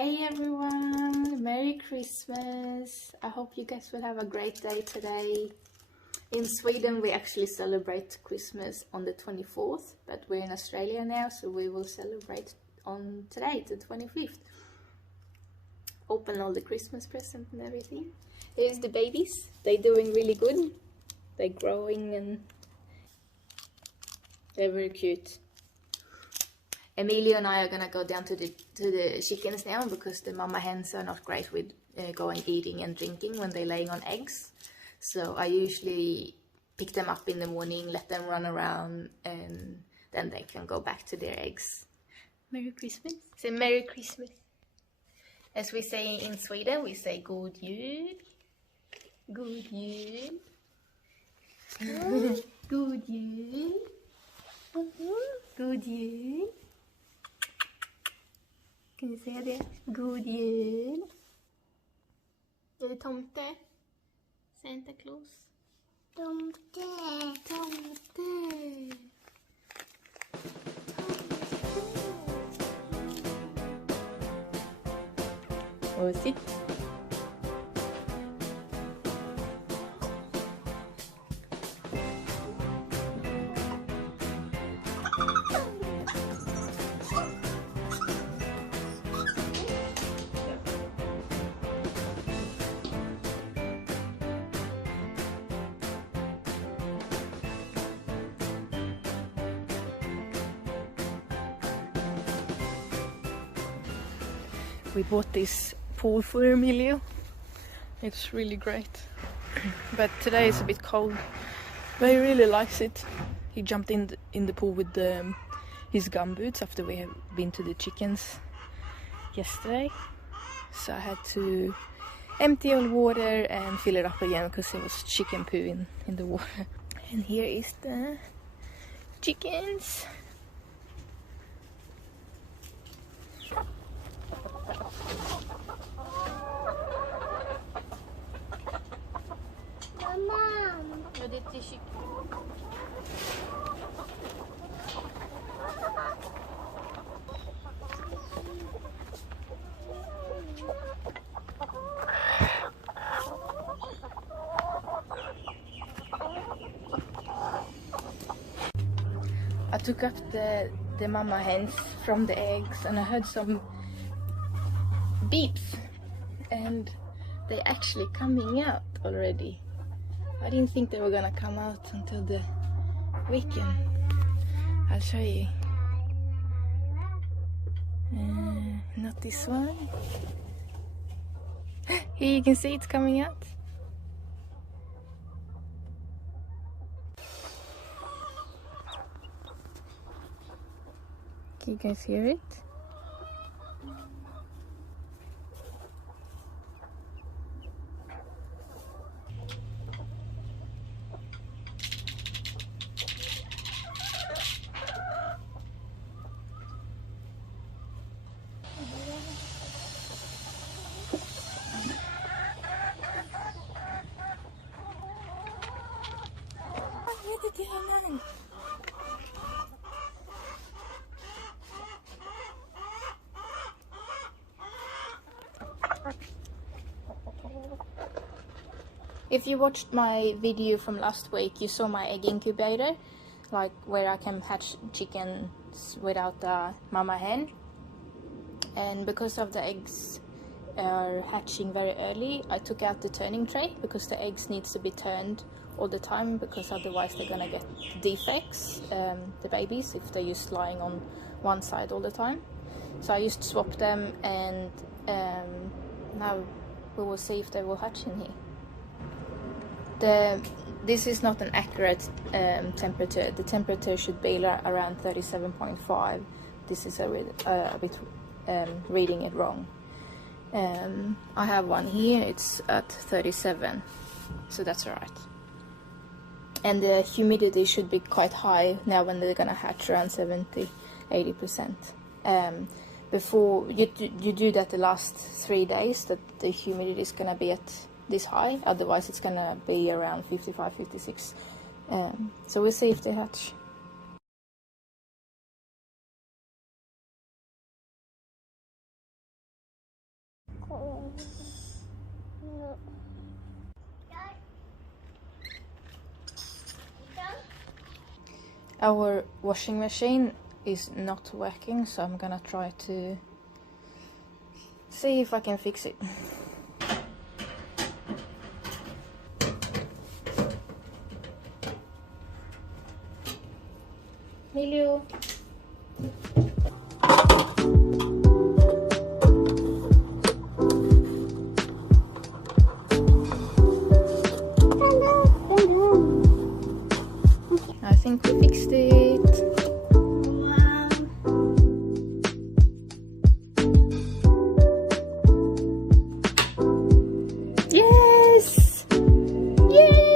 Hey everyone, Merry Christmas. I hope you guys will have a great day today. In Sweden we actually celebrate Christmas on the 24th, but we're in Australia now, so we will celebrate on today, the 25th. Open all the Christmas presents and everything. Here's the babies. They're doing really good. They're growing and they're very cute. Emilio and I are gonna go down to the chickens now because the mama hens are not great with going eating and drinking when they're laying on eggs. So I usually pick them up in the morning, let them run around, and then they can go back to their eggs. Merry Christmas. Say Merry Christmas. As we say in Sweden, we say God jul. God jul. God jul. God jul. Kan du säga det? God jul. Är det tomte? Santa Claus? Tomte. Tomte. Och sitt. We bought this pool for Emilio. It's really great. But today it's a bit cold. But he really likes it. He jumped in the pool with his gumboots after we have been to the chickens yesterday. So I had to empty all the water and fill it up again because there was chicken poo in the water. And here is the chickens. Ja, det är chicken. I took up the mama hens from the eggs and I heard some beeps and they're actually coming out already. I didn't think they were gonna come out until the weekend. I'll show you. Not this one. Here you can see it's coming out. Can you guys hear it? If you watched my video from last week, you saw my egg incubator, like where I can hatch chickens without the mama hen. And because of the eggs are hatching very early, I took out the turning tray because the eggs needs to be turned all the time because otherwise they're gonna get defects, the babies, if they're just lying on one side all the time. So I just swapped them and now we will see if they will hatch in here. This is not an accurate temperature. The temperature should be around 37.5. This is a bit reading it wrong. I have one here, it's at 37, so that's alright. And the humidity should be quite high now when they're gonna hatch, around 70-80%. Before you do that the last 3 days, that the humidity is gonna be at this high, otherwise it's gonna be around 55-56. So we'll see if they hatch. Our washing machine is not working, so I'm gonna try to see if I can fix it. Emilio. I think we fixed it. Wow. Yes! Yay!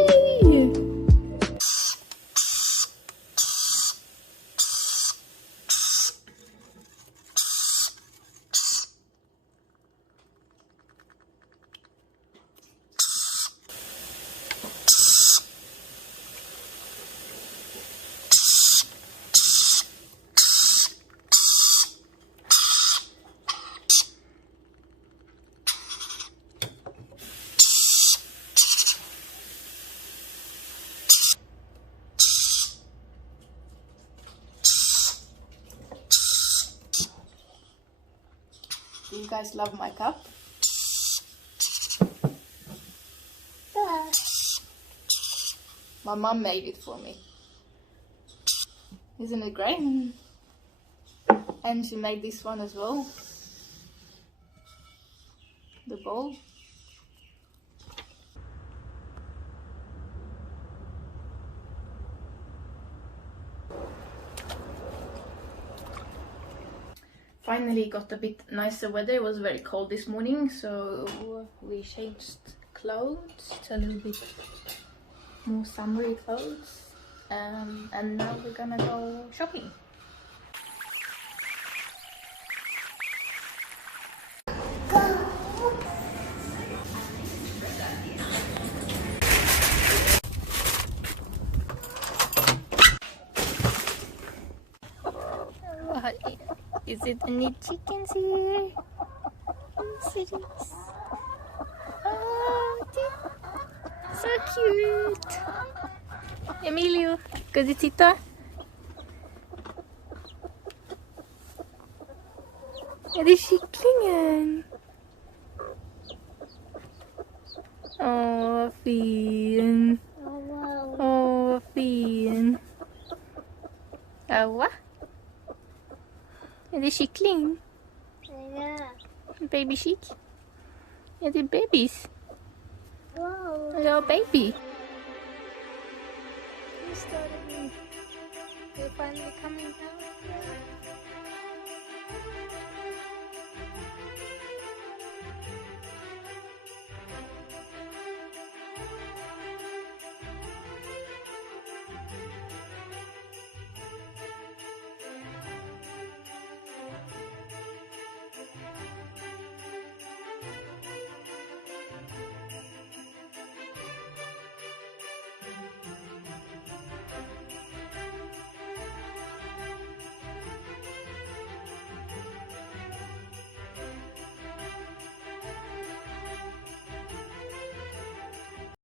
Do you guys love my cup? My mom made it for me. Isn't it great? And she made this one as well. The bowl. Finally got a bit nicer weather. It was very cold this morning, so we changed clothes to a little bit more summery clothes, and now we're gonna go shopping. Is it any chickens here? Yes, it is. Oh, so cute. Emilio, ska du titta? Är det kycklingen? Åh, vad fin. Åh, vad fin. Ja, va? Är det kyckling? Ja. Baby chick? Är det bebis? Wow. Ja, baby. Nu står det